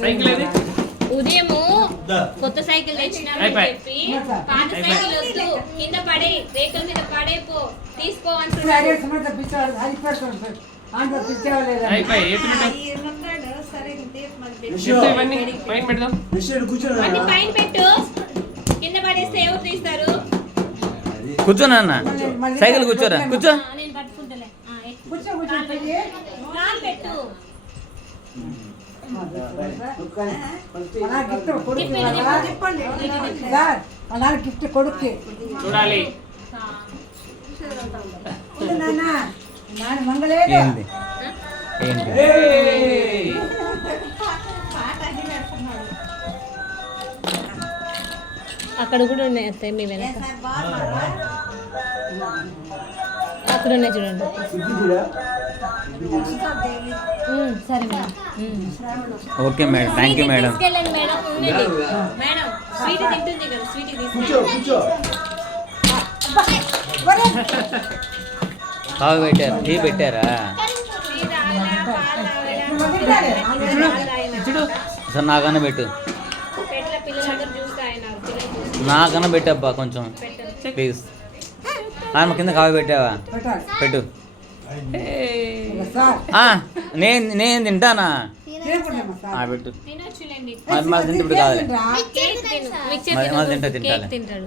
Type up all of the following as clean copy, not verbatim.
Cycle ఏది? ఉదయము కొత్త సైకిల్ తెచ్చినామని చెప్పి పాత సైకిల్ వద్దు కింద పడే రేకుల మీద పడేపో తీసుకో అంటున్నాడు. అన్ని పైన పెట్టు, కింద పడేస్తే ఎవరు తీస్తారు? కూర్చోనా అన్న, సైకిల్ కూర్చోరా, కూర్చో. నేను పట్టుకుంటలే. పెట్టు గిఫ్ట్ కొడుక్కి చూడాలి. మంగళేడు అక్కడ కూడా ఉన్నాయి అత్తయ్య మీ వెనక, అక్కడ ఉన్నాయి చూడండి. సరే madam. Okay madam, thank you madam. తీసుకెళ్ళండి మేడం. ఉండండి మేడం, స్వీట్ తింటుంది కదా, స్వీట్ తీసుకెళ్ళండి. కావు పెట్టారు, టీ పెట్టారా? సార్ నాకన్నా పెట్టు, నాకన్నా పెట్టబ్బా కొంచెం ప్లీజ్. కింద కావి పెట్టావా? పెట్టు. నేను తింటానా? పెట్టు. మళ్ళీ తింటే ఇప్పుడు కాదు, మళ్ళీ తింటాను.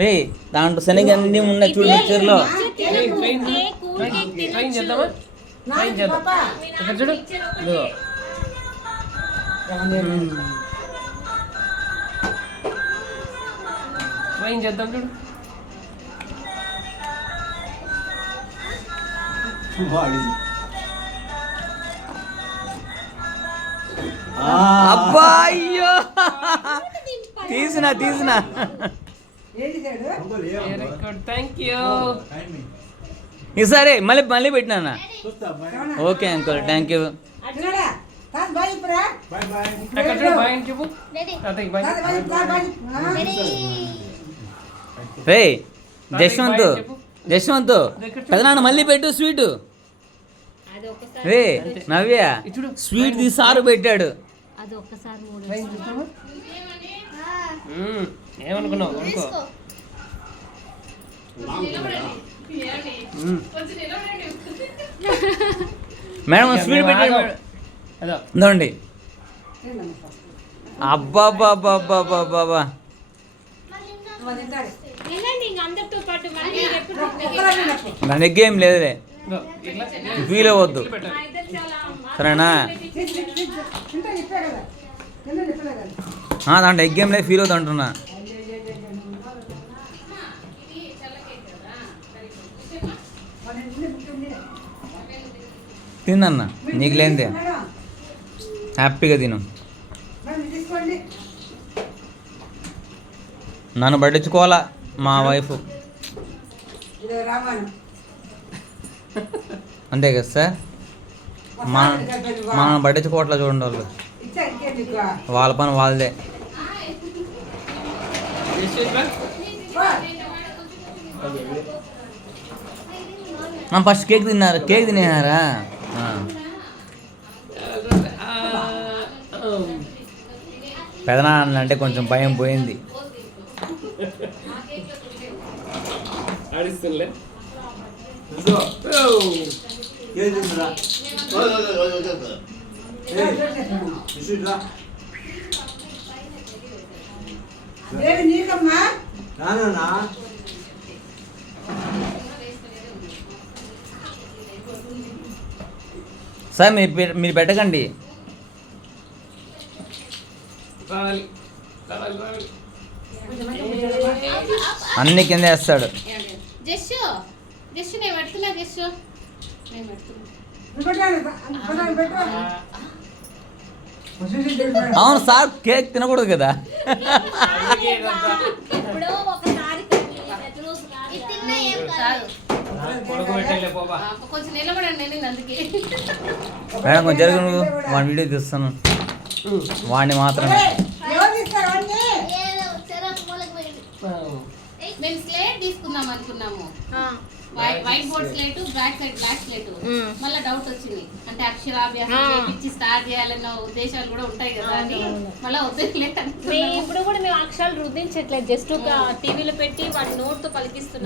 రే దాంట్లో శనగ అన్నీ ఉన్నాయి చూడు మిక్చర్లో. చూడు ట్రైన్ చేద్దాం చూడు. అబ్బా అయ్యో, తీసినా థ్యాంక్ యూ. ఈసారి మళ్ళీ పెట్టినా. Okay uncle, thank you. రే జశ్వంత్ పెదనాన్న మళ్ళీ పెట్టు స్వీటు. రే నవ్య స్వీట్ తీసి సారు పెట్టాడు. ఏమనుకున్నావు? మేడం స్వీట్ పెట్టాడు. ఇదండి. అబ్బాబ్బాబ్బాబ్బాబ్బా, దాని ఎగ్గేం లేదులే, ఫీల్ అవ్వద్దు సరేనా? దాంట్లో ఎగ్గేం లేదు, ఫీల్ అవుతుంది అంటున్నా. తిన్నన్నా, నీకు లేనిదే హ్యాపీగా తిను. నన్ను పట్టించుకోవాలా మా వైఫ్, అంతే కదా సార్? మనం పట్టించుకోవట్లా చూడండి, వాళ్ళ పని వాళ్ళదే. ఫస్ట్ కేక్ తినేనారా? పెదనాన్న అంటే కొంచెం భయం పోయింది. సార్ మీరు పెట్టకండి, అన్ని కింద వేస్తాడు. అవును సార్, కేక్ తినకూడదు కదా? మేడం కొంచెం జరుగు, నువ్వు వాడి వీడియో తీస్తాను, వాడిని మాత్రమే. మేము స్లేట్ తీసుకుందాం అనుకున్నాము, white board slate back side black slate మళ్ళీ డౌట్ వచ్చింది అంటే అక్షరాభ్యాసం చేయించి స్టార్ట్ చేయాలన్న ఉద్దేశాలు కూడా ఉంటాయి కదా అని మళ్ళీ వద్దులే. ఇప్పుడు కూడా మేము అక్షరాలు రుద్దించట్లేదు, జస్ట్ ఒక టీవీలో పెట్టి వాటి నోట్ తో పలికిస్తున్నాం.